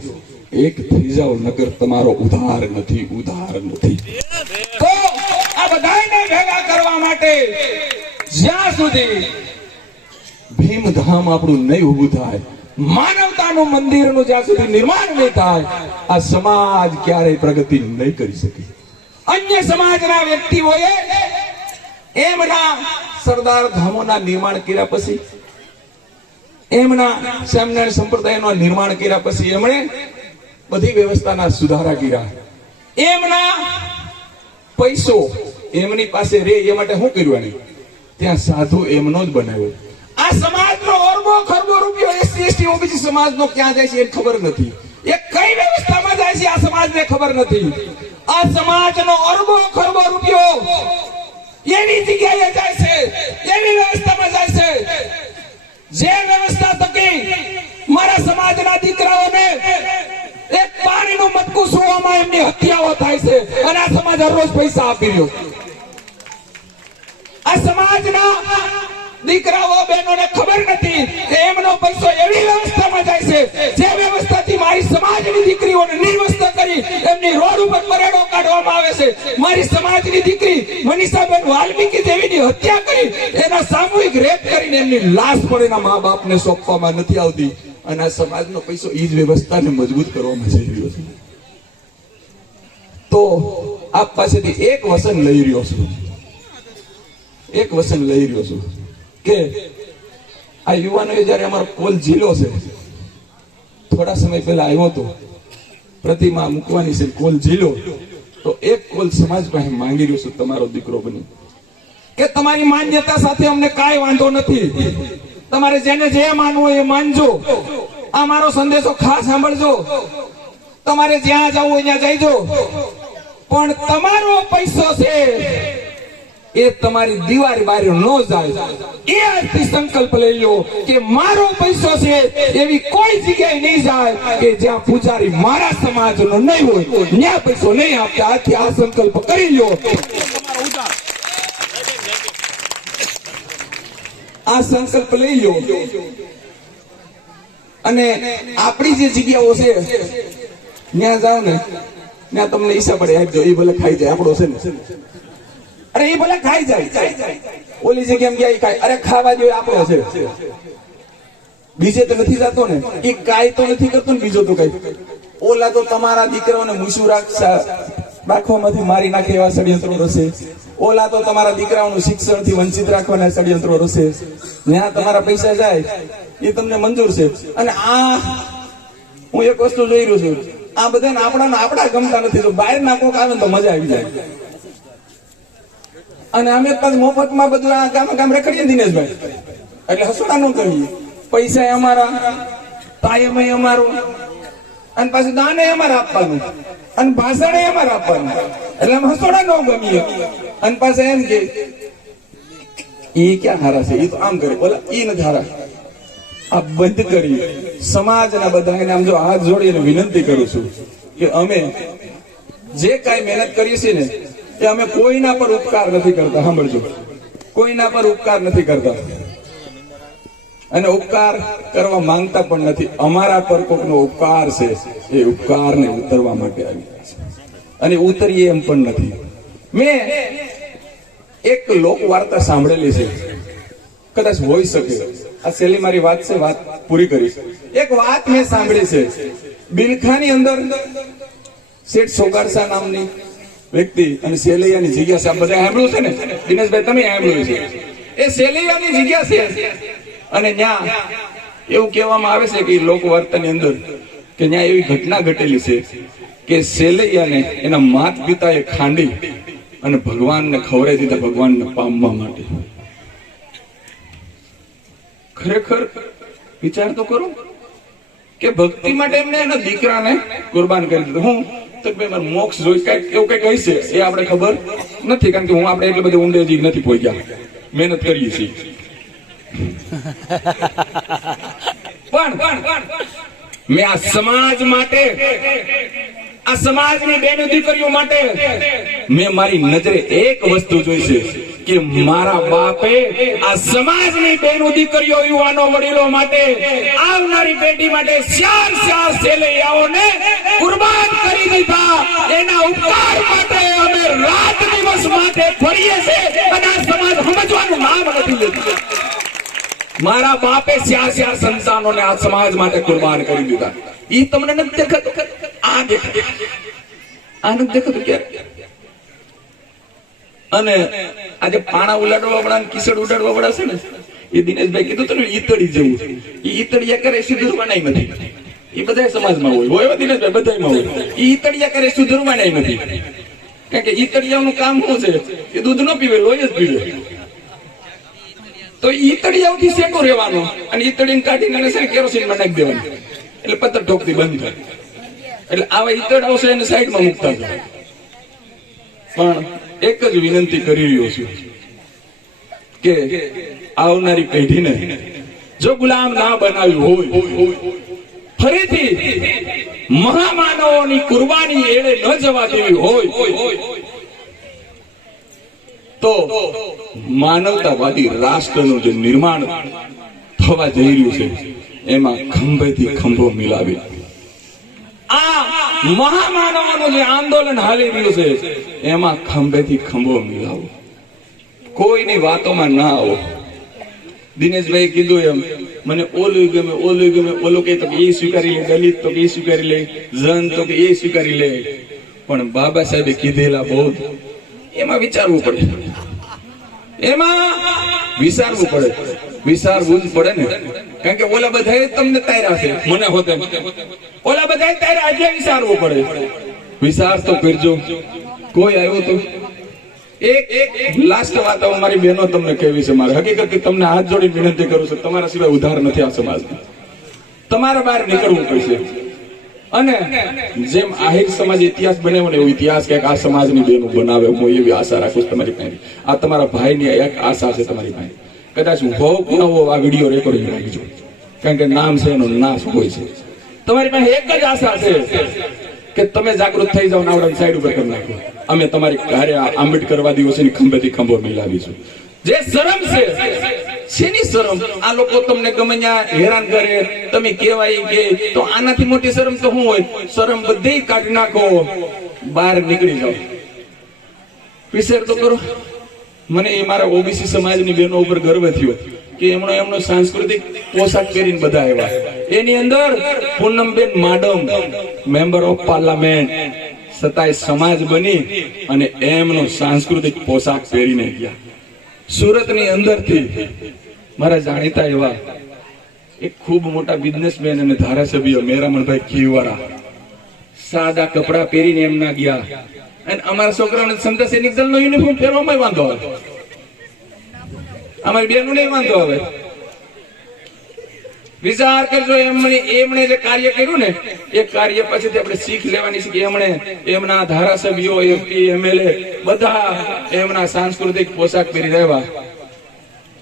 એક થઈ જાઓ, નગર તમારો ઉધાર નથી. તો આ બધાને ભેગા કરવા માટે જ્યાં સુધી ભીમધામ આપણું નહીં ઊભું થાય, માનવતાનું મંદિરનું જ્યાં સુધી નિર્માણ નહીં થાય, આ સમાજ ક્યારેય પ્રગતિ નહીં કરી શકે. અન્ય સમાજના વ્યક્તિઓએ એમના સરદાર ધામોના નિર્માણ કર્યા પછી, એમના સ્વામિનારાયણ સંપ્રદાયનું નિર્માણ કર્યા પછી એમણે બધી વ્યવસ્થાના સુધારા કર્યા. એમના પૈસો એમની પાસે રે એ માટે શું કર્યું? ત્યાં સાધુ એમનો જ બનાવ્યો. આ સમાજનો અરબો ખરબો રૂપિયો SC ST OBC સમાજનો ક્યાં જાય છે એ ખબર નથી. એ કઈ વ્યવસ્થામાં જાય છે આ સમાજને ખબર નથી. આ સમાજનો અરબો ખરબો રૂપિયો એવી જગ્યાએ જાય છે, એવી વ્યવસ્થામાં જાય છે જે વ્યવસ્થા થકી મારા સમાજના દીકરાઓને એક પાણીનું મટકું સુવામાં એમની હત્યાઓ થાય છે, અને આ સમાજ રોજ પૈસા આપી રહ્યો. આ સમાજના દીકરાઓ બહેનોને ખબર નથી કે એમનો પૈસો એવી વ્યવસ્થામાં જાય છે જે વ્યવસ્થાથી મારી સમાજની દીકરીઓને નિર્વસ્ત્ર કરી એમની રોડ ઉપર પરેડો કાઢવામાં આવે છે. મારી સમાજની દીકરી મનીષાબેન વાલ્મીકી દેવીની હત્યા કરી એના સામૂહિક રેપ કરીને એમની લાશ પણ એના મા બાપને સોંપવામાં નથી આવતી. અને આ સમાજનો પૈસો એ જ વ્યવસ્થાને મજબૂત કરવામાં જઈ રહ્યો છે. તો આપ પાસેથી એક વસન લઈ રહ્યો છું, એક વસન લઈ રહ્યો છું કે આ યુવાનોએ જયારે અમારો કોલ ઝીલો છે, થોડા સમય પહેલા આવ્યો હતો, પ્રતિમા મૂકવાની છે, કોલ ઝીલો, તો એક કોલ સમાજ પાસે માંગી રહ્યો છું તમારો દીકરો બની કે તમારી માન્યતા સાથે અમને કાંઈ વાંધો નથી, તમારે જેને જે માનવું હોય એ માનજો, આ મારો સંદેશો ખાસ સાંભળજો, તમારે જ્યાં જવું હોય ત્યાં જઈજો, પણ તમારો પૈસો છે એ તમારી દિવાળી બહાર ન જાય, એ આજથી સંકલ્પ લઈ લો કે મારો પૈસો છે એવી કોઈ જગ્યાએ નહીં જાય કે જ્યાં પૂજારી મારા સમાજનો નહીં હોય, ત્યાં પૈસો નહીં આપતા. આજથી આ સંકલ્પ કરી લો, આ સંકલ્પ લઈ લો. અને આપણી જે જગ્યાઓ છે ત્યાં જાવ ને, ત્યાં તમને ઈચ્છા પડે આપજો, એ ભલે ખાઈ જાય, આપણો છે ને, અરે એ ભલે ખાઈ જાય, ઓલી જગ્યા ગયા ખાય, અરે ખાવા જોઈએ, આપણો છે, બીજે તો નથી જતો ને, એ કાંઈ તો નથી કરતો ને, બીજો તો કઈ, ઓલા તો તમારા દીકરાઓને મૂછું રાખવામાંથી મારી નાખે એવા ષડયંત્રો રસે, ઓલા તો તમારા દીકરાઓનું શિક્ષણથી વંચિત રાખવાના ષડયંત્રો રસે, ત્યાં તમારા પૈસા જાય એ તમને મંજૂર છે. અને આ હું એક વસ્તુ જોઈ રહ્યો છું, આ બધાને આપણા ગમતા નથી, જો બહાર ના કોક આવે તો મજા આવી જાય. અને અમે પાછું મફતમાં બધું આ ગામ રખડીએ દિનેશભાઈ, એટલે હસોડા ન કરીએ, પૈસા અમારા, તાયમ અમારું, અને પાછું દાને અમારે આપવાનું, અને ભાષણ અમારે આપવાનું, એટલે અમે હસોડા ન ગમીએ. અને પાછા એમ કે ઈ ક્યાં હારા છે, ઈ તો આમ કરે, બોલા ઈ નથી હારા. આ બંધ કરી સમાજના બધાને આમ જો હાથ જોડીને વિનંતી કરું છું કે અમે જે કાંઈ મહેનત કરીએ છીએ ને એ અમે કોઈના પર ઉપકાર નથી કરતા. સાંભળજો, કોઈના પર ઉપકાર નથી કરતા અને ઉપકાર કરવા માંગતા પણ નથી. અમારા પર કોઈનો ઉપકાર છે, એ ઉપકારને ઉતરવા માટે આવી છે, અને ઉતરીએ એમ પણ નથી. મેં એક લોક વાર્તા સાંભળેલી છે, કદાચ હોઈ શકે, આ છેલ્લી મારી વાત છે, વાત પૂરી કરીશ. એક વાત મેં સાંભળી છે, બિલખાની અંદર શેઠ સોગારસા નામની વ્યક્તિ અને સેલૈયાની જગ્યા છે, બધા સાંભળ્યું છે ને દિનેશભાઈ, તમે સાંભળ્યું છે, એ સેલૈયાની જગ્યા છે. અને ત્યાં એવું કહેવામાં આવે છે કે લોક વાર્તાની અંદર કે ત્યાં એવી ઘટના ઘટેલી છે કે સેલૈયાને એના માત પિતાએ ખાંડી અને ભગવાનને ખવડાવી દીધા, ભગવાનને પામવા માટે. ખરેખર વિચાર તો કરો કે ભક્તિ માટે એમને એના દીકરાને કુરબાન કરી દીધો. હું તો ભાઈ મારું મોક્ષ જોઈ કઈક એવું કઈક હશે, એ આપણે ખબર નથી, કારણ કે હું આપણે એટલે બધું ઊંડે હજી નથી પહોંચ્યા, મહેનત કરીએ છીએ. પણ મેં આ સમાજ માટે, આ સમાજની બેન દીકરીઓ માટે મેં મારી નજરે એક વસ્તુ જોઈ છે કે મારા બાપે આ સમાજની બેન દીકરીઓ, યુવાનો, વડીલો માટે, આવનારી પેઢી માટે ચાર સેલૈયાઓને કુરબાન કરી દીધા. એના ઉપકાર માટે અમે રાત દિવસ માટે ફરીએ છીએ અને આ સમાજ સમજવાનું નામ નથી લેતું. મારા બાપે ચાર સંતાનોને આ સમાજ માટે કુરબાન કરી દીધા. ઈ તમને નથી દેખાતું? આ દેખાતું, આ નથી દેખાતું ક્યારે? અને આજે પાણા ઉલાડવા વાળા, કિસડ ઉડાડવા વાળા છે ને, એ દિનેશભાઈ કીધું હતું ને ઈતળી જેવું, એ ઈતળિયા કરે સુધરવાના નથી. એ બધા સમાજમાં હોય દિનેશભાઈ, બધામાં હોય. એ ઈતળિયા કરે સુધરવાના નથી, કારણ કે ઈતળિયાનું કામ શું છે? એ દૂધ ન પીવે, લોહી જ પીવે. તો ઈતળિયાઓથી શેકો રહેવાનો અને ઈતળીને કાઢીને કેરોસીનમાં નાખી દેવાનું, એટલે પથ્થર ઠોકતી બંધ થાય. એટલે આવા ઈતળ આવશે એને સાઈડમાં મૂકતા જાય. પણ એક જ વિનંતી કરી રહ્યો છું કે આવનારી પેઢીને જો ગુલામ ના બનાવ્યું હોય, ફરીથી મહામાનવોની કુરબાની એળે ન જવા દેવી હોય તો માનવતાવાદી રાષ્ટ્રનું જે નિર્માણ થવા જઈ રહ્યું છે એમાં ખંભેથી ખંભો મિલાવી આ મહામાનવોનું જે આંદોલન હાલી રહ્યું છે એમાં ખંભેથી ખંભો મિલાવો. કોઈની વાતોમાં ના આવો. દિનેશભાઈ કીધું એમ, મને ઓલું ગમે, ઓલું ગમે, ઓલું કે તો એ સ્વીકારી લે, દલિત તો કે એ સ્વીકારી લે, જન તો કે એ સ્વીકારી લે, પણ બાબા સાહેબે કીધેલા બોધ એમાં વિચારવું પડે, એમાં વિચારવું પડે, વિચારવું જ પડે ને. કારણ કે ઓલા બધાએ તમને તાર્યા છે, મને હોતે ઓલા બધાએ તાર્યા એટલે વિચારવું પડે. વિચાર તો કરજો. કોઈ આવ્યો તો એક લાસ્ટ વાત મારી બહેનો તમને કહેવી છે. મારે હકીકત તમને હાથ જોડી વિનંતી કરું છું, તમારા સિવાય ઉધાર નથી આ સમાજ. તમારે બહાર નીકળવું પડશે. અને જેમ આહિર સમાજ ઇતિહાસ બનાવ્યો ને એવો ઇતિહાસ કે આ સમાજની બહેનો બનાવે, હું એવી આશા રાખું છું તમારી પાસે. આ તમારા ભાઈની એક આશા છે તમારી પાસે. કદાચ હોવ ન હોવ આ વિડીયો રેકોર્ડિંગ રાખજો, કારણ કે નામ છે એનો નાશ હોય છે. તમારી પાસે એક જ આશા છે કે તમે જાગૃત થઈ જાઓ, નાવડા સાઈડ ઉપર કરી નાખો. અમે તમારી ઘરે આંબેડકર દિવસની ખંભેથી ખંભો મિલાવીશું. જે શરમ છે, શેની શરમ? આ લોકો તમને ગમે ત્યાં હેરાન કરે, તમે કહેવાય કે તો આનાથી મોટી શરમ તો શું હોય? શરમ બધી કાઢી નાખો, બહાર નીકળી જાઓ. વિચાર તો કરો. મને એ મારા ઓબીસી સમાજની બહેનો ઉપર ગર્વ થયો કે એમનો સાંસ્કૃતિક પોશાક પહેરીને બધા આવ્યા. એની અંદર Poonamben Madam member of parliament છતાંય સમાજ બની અને એમનો સાંસ્કૃતિક પોશાક પહેરીને ગયા. સુરતની અંદરથી મારા જાણીતા એવા એક ખૂબ મોટા બિઝનેસમેન અને ધારાસભ્ય મેરામણભાઈ ખીવાળા સાદા કપડા પહેરીને એમના ગયા. અને અમારા છોકરાઓને સમતા સૈનિક દળનો યુનિફોર્મ પહેરવામાં વાંધો આવે, અમારી બેનો નહીં વાંધો આવે. વિચાર કરજો. એમણે જે કાર્ય કર્યું ને એ કાર્ય પાસેથી આપણે શીખ લેવાની છે કે એમણે એમના ધારાસભ્યો, એમપી, એમએલએ બધા એમના સાંસ્કૃતિક પોશાક પહેરી રહ્યા.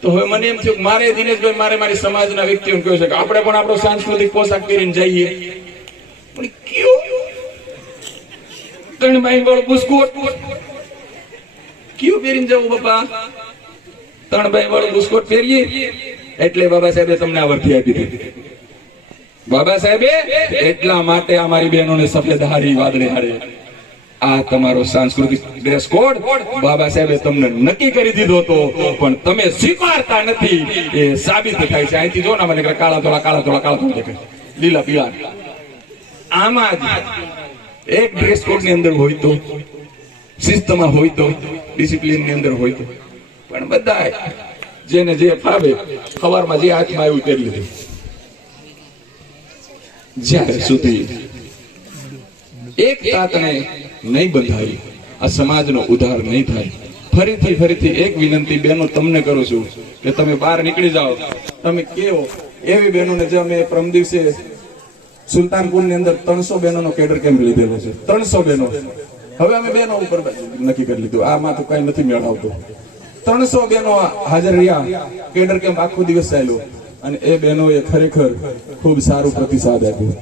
તો હવે મને એમ થયું મારે દિનેશભાઈ, મારે મારી સમાજના વ્યક્તિઓને કહ્યું છે કે આપણે પણ આપણો સાંસ્કૃતિક પોશાક પહેરીને જઈએ. પણ કયું ત્રણ વાળો બુસ્કોટ કયું પહેરીને જવું બાપા? 3 વાળો બુસ્કોટ પહેરીએ એટલે બાબા સાહેબે તમને આ વર્તી આપી દીધી. બાબા સાહેબે એટલા માટે અમારી બહેનોને સફેદ હારી, વાદળી હારી, આ તમારો સાંસ્કૃતિક ડ્રેસ કોડ બાબા સાહેબે તમને નક્કી કરી દીધો હતો, પણ તમે સ્વીકારતા નથી. એ સાબિત થાય છે. અહીંથી જો ને મને કાળા થોડા કાળા થોડા કાળા થોડા દેખાય, લીલા પીળા. આમાં જ એક ડ્રેસ કોડ ની અંદર હોય તો, શિસ્તમાં હોય તો, ડિસિપ્લિન ની અંદર હોય તો, પણ બધા જેને જે ફાવે સવારમાં જે હાથમાં આવ્યું કરી લીધું. જ્યાં સુધી એક તાતને નહીં બંધાય, આ સમાજનો ઉદ્ધાર નહીં થાય. ફરીથી એક વિનંતી બહેનો તમને કરું છું કે તમે બહાર નીકળી જાઓ. તમે કેવો એવી બહેનોને જે અમે પ્રમ દિવસે સુલતાનપુર ની અંદર 300 બહેનોનો કેડર કેમ્પ લીધેલો છે. 300 બહેનો. હવે અમે બહેનો ઉપર નક્કી કરી લીધું આમાં તો કઈ નથી મેળવતો. 300 બહેનો હાજર રહ્યા. કેડર કેમ્પ આખો દિવસ ચાલ્યો અને એ બહેનોએ ખરેખર ખૂબ સારું પ્રતિસાદ આપ્યો.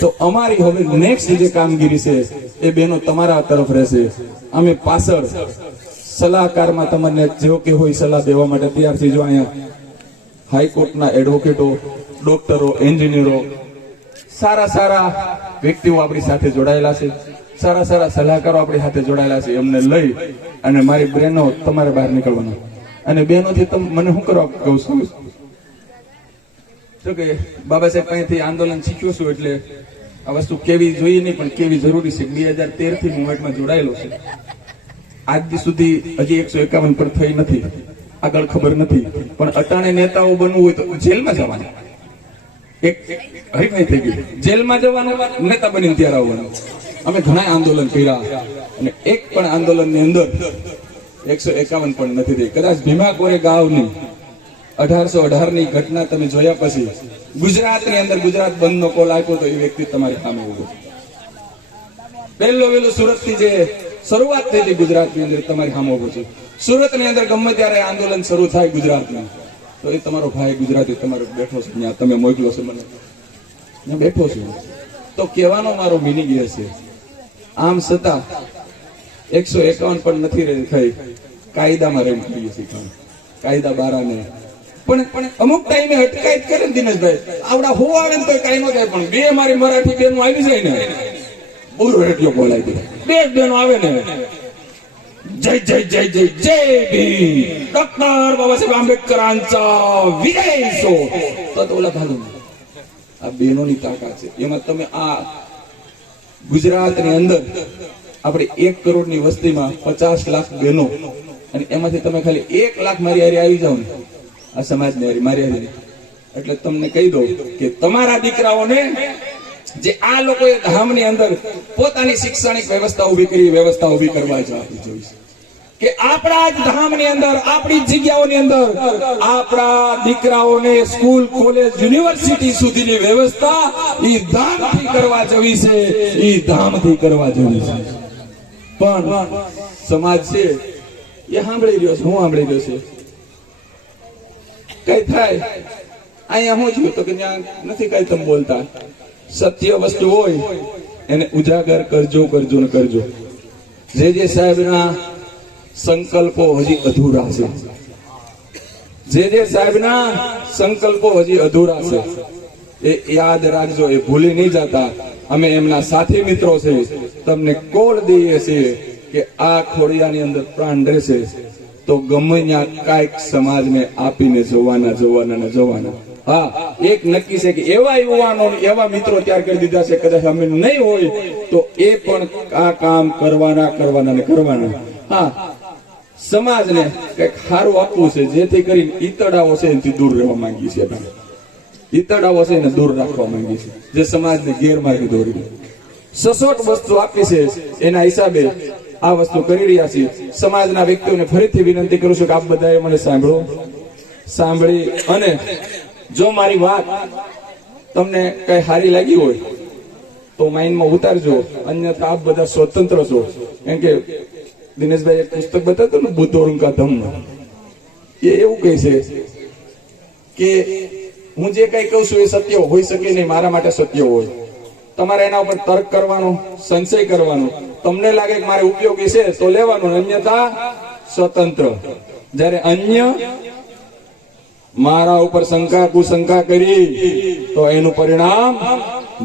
તો અમારી હવે નેક્સ્ટ જે કામગીરી છે એ બહેનો તમારા તરફ રહેશે. અમે પાછળ સલાહકારમાં તમને જેવો કે હોય સલાહ દેવા માટે તૈયાર છીએ. જો અહીંયા હાઈકોર્ટના એડવોકેટો, ડોક્ટરો, એન્જિનિયરો, સારા વ્યક્તિઓ આપણી સાથે જોડાયેલા છે. સારા સલાહકારો આપણી સાથે જોડાયેલા છે. એમને લઈ અને મારી બહેનો તમારે બહાર નીકળવાના. અને બહેનોથી મને શું કરવા કહું છું કે બાબા સાહેબ પાસેથી આંદોલન શીખ્યો છું એટલે આ વસ્તુ કેવી જોઈએ નહીં પણ કેવી જરૂરી છે. 2013 થી મુવમેન્ટમાં જોડાયેલો છે. આજ સુધી હજી 151 પર થઈ નથી, આગળ ખબર નથી. પણ અટાણે નેતાઓ બનવું હોય તો જેલમાં જવાના. એક હરીફાઈ થઈ ગઈ, જેલમાં જવાનું, નેતા બનીને ત્યારે આવવાનું. અમે ઘણા આંદોલન કર્યા અને એક પણ આંદોલનની અંદર 151 પણ નથી થઈ. કદાચ ભીમા કોરેગાંવની 1818 ની ઘટના તમે જોયા પછી ગુજરાતની અંદર ગુજરાત બંધનો કોલ આપ્યો તો એ વ્યક્તિ તમારી સામે ઉભો. પહેલો સુરત થી જે શરૂઆત થઈ હતી ગુજરાતની અંદર તમારી સામે ઉભો છે. સુરતની અંદર ગમે ત્યારે આંદોલન શરૂ થાય ગુજરાતમાં તો એ તમારો ભાઈ ગુજરાતી તમારો બેઠો છે, ત્યાં તમે મોકલો છો મને, હું બેઠો છું. તો કહેવાનો મારો મિનિંગ એ છે, આમ છતાં 151 પણ નથી થઈ. કાયદામાં રહીને કરીએ છીએ, કાયદા બારાને પણ અમુક ટાઈમે અટકાયત કરે ને દિનેશભાઈ, આવડા હો આવે ને તો કઈ ન થાય. પણ બે મારી મરાઠી બેનો આવી જાય ને પૂરો રેડિયો બોલાય દે. બે બેનો આવે ને जय जय जय जय जय भीम डॉक्टर बाबासाहेब आंबेडकरांचा विजय सो तो ओला घालून આ બહેનોની તાકાત છે. એમાં તમે આ ગુજરાતની અંદર આપણે 1 કરોડની વસ્તીમાં 50 લાખ બહેનો, અને એમાંથી તમે ખાલી 1 લાખ મારી હારે આવી જાઓ ને, આ સમાજની હારે મારી હારે, એટલે તમને કહી દઉં કે તમારા દીકરાઓને જે આ લોકોએ ધામની અંદર પોતાની શૈક્ષણિક વ્યવસ્થા ઊભી કરવા જ આપવી જોઈએ કે આપણા જ ધામની અંદર, આપણી જ જગ્યાઓની અંદર આપણા દીકરાઓને સ્કૂલ, કોલેજ, યુનિવર્સિટી સુધીની વ્યવસ્થા ઈ ધામથી કરવા જવી છે, ઈ ધામથી કરવા જવી છે. પણ સમાજ છે એ સાંભળી રહ્યો છે, હું સાંભળી રહ્યો છે, કઈ થાય અહીંયા હું છું તો કે ત્યાં નથી કઈ તમે બોલતા. સત્ય વસ્તુ હોય એને ઉજાગર કરજો ને કરજો. જે સાહેબના સંકલ્પો હજી અધૂરા છે, જે સાહેબના સંકલ્પો હજી અધૂરા છે, એ યાદ રાખજો, એ ભૂલી નહીં જતા. અમે એમના સાથી મિત્રો છે, તમને કોલ દઈએ છીએ કે આ ખોડિયાની અંદર પ્રાણ રહેશે તો ગમે ત્યાં કાંઈક સમાજને આપીને જવાના. હા, એક નક્કી છે કે એવા યુવાનો, એવા મિત્રો તૈયાર કરી દીધા છે, કદાચ અમે નહીં હોય તો એ પણ આ કામ કરવાના. હા, સમાજને કઈક સારું આપવું છે, જેથી કરીને ઈતડાઓ છે એનાથી દૂર રહેવા માંગીએ છીએ. ઈતડાઓ છે એને દૂર રાખવા માંગીએ છીએ, જે સમાજને ગેરમાર્ગે દોરી સચોટ વસ્તુ આપી છે, એના હિસાબે આ વસ્તુ કરી રહ્યા છીએ. સમાજના વ્યક્તિઓને ફરીથી વિનંતી કરું છું કે આપ બધાએ મને સાંભળી અને જો મારી વાત તમને કઈ સારી લાગી હોય તો માઇન્ડમાં ઉતારજો, અન્યથા આપ બધા સ્વતંત્ર છો. કેમ કે દિનેશભાઈ એક પુસ્તક બતાવતું ને, બુદ્ધોરમ કા ધમ્મ, એ એવું કહે છે કે હું જે કઈ કહું છું એ સત્ય હોઈ શકે નહીં, મારા માટે સત્ય હોય. તમારે એના ઉપર તર્ક કરવાનો, સંશય કરવાનો, તમને લાગે કે મારે ઉપયોગી છે તો લેવાનું, અન્યથા સ્વતંત્ર. જ્યારે અન્ય મારા ઉપર શંકા કુશંકા કરી તો એનું પરિણામ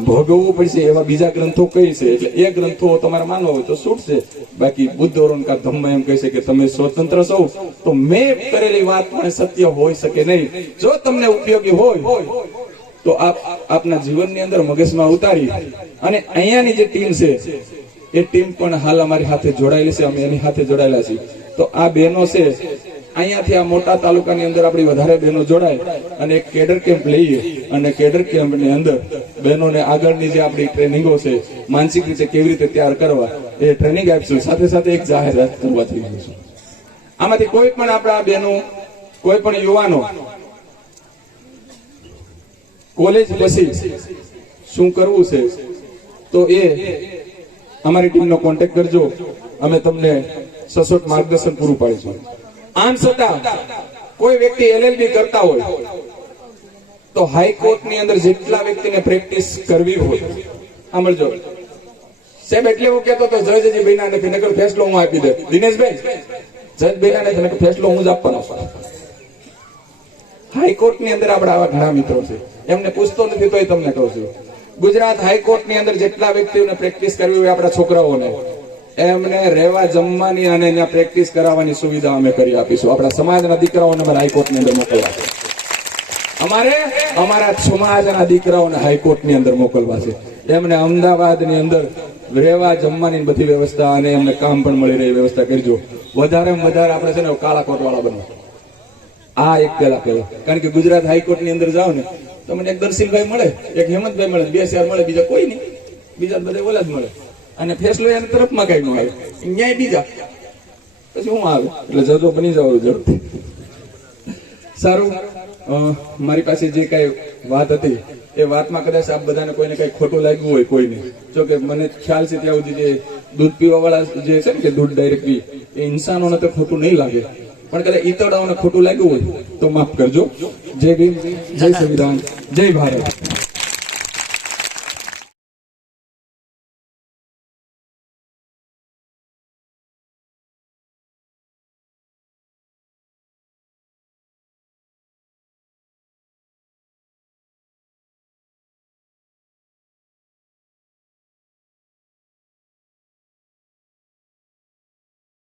ભોગવવું પડશે. એવા બીજા ગ્રંથો કહે છે, એટલે એ ગ્રંથો તમારે માનવા હોય તો છૂટશે. બાકી બુદ્ધોરમ કા ધમ્મ એમ કહે છે કે તમે સ્વતંત્ર છો, તો મેં કરેલી વાત પણ સત્ય હોઈ શકે નહીં. જો તમને ઉપયોગી હોય તો આપ આપના જીવનની અંદર મગજમાં ઉતારી અને અહીંયાની જે ટીમ છે એ ટીમ પણ હાલ અમારી સાથે જોડાયેલી છે, અમે એની સાથે જોડાયેલા છીએ. તો આ બહેનો છે, અહીંયાથી આ મોટા તાલુકાની અંદર આપણી વધારે બહેનો જોડાય અને એક કેડર કેમ્પ લઈએ, અને કેડર કેમ્પની અંદર બહેનોને આગળની જે આપણી ટ્રેનિંગો છે, માનસિક રીતે કેવી રીતે તૈયાર કરવા, એ ટ્રેનિંગ આપીશું. સાથે સાથે એક જાહેરાત કરવા થઈ ગયું છે. આમાંથી કોઈ પણ આપણા બહેનો, કોઈ પણ યુવાનો કોલેજ પછી શું કરવું છે તો એ અમારી ટીમનો કોન્ટેક્ટ કરજો, અમે તમને સચોટ માર્ગદર્શન પૂરું પાડીશું. આમ છતાં કોઈ વ્યક્તિ LLB કરતા હોય તો હાઈકોર્ટની અંદર જેટલા વ્યક્તિને પ્રેક્ટિસ કરવી હોય, સાંભળજો સાહેબ, એટલે હું કહેતો તો જજજી બેના નથી, નકર ફેસલો હું આપી દે. દિનેશભાઈ, જજ બેના નથી, નકર ફેસલો હું જ આપવાનો છું. હાઈકોર્ટની અંદર આપણા આવા ઘણા મિત્રો છે, એમને પૂછતો નથી તોય તમને કહું છું. ગુજરાત હાઈકોર્ટની અંદર જેટલા વ્યક્તિઓને પ્રેક્ટિસ કરવી હોય, આપણા છોકરાઓને, એમને રહેવા જમવાની અને ત્યાં પ્રેક્ટિસ કરાવવાની સુવિધા અમે કરી આપીશું. આપણા સમાજના દીકરાઓને અમારે હાઈકોર્ટની અંદર મોકલવા છે. અમારે અમારા સમાજના દીકરાઓને હાઈકોર્ટની અંદર મોકલવા છે. એમને અમદાવાદની અંદર રહેવા જમવાની બધી વ્યવસ્થા અને એમને કામ પણ મળી રહે વ્યવસ્થા કરજો. વધારેમાં વધારે આપણે છે ને કાળા કોટ વાળા બનવા. આ એક પેલા કારણ કે ગુજરાત હાઈકોર્ટની અંદર જાઓ ને તો મને એક દર્શનભાઈ મળે, એક હેમંતભાઈ મળે, 2 શહેર મળે, બીજા કોઈ નહીં, બીજા બધા ઓલા જ મળે. અને ફેસલો એની તરફમાં કઈ ન આવે, ન્યાય બીજા, પછી હું આવે. એટલે જજો બની જાવ જરૂરથી. સારું, મારી પાસે જે કઈ વાત હતી એ વાતમાં કદાચ આપ બધાને કોઈને કઈ ખોટું લાગ્યું હોય, કોઈને, જો કે મને ખ્યાલ છે ત્યાં સુધી જે દૂધ પીવા વાળા જે છે ને કે દૂધ ડાયરેક્ટ પી, એ ઇન્સાનોને તો ખોટું નહીં લાગે, પણ કદાચ ઈતડાઓને ખોટું લાગ્યું હોય તો માફ કરજો. જય ભીમ, જય સંવિધાન, જય ભારત.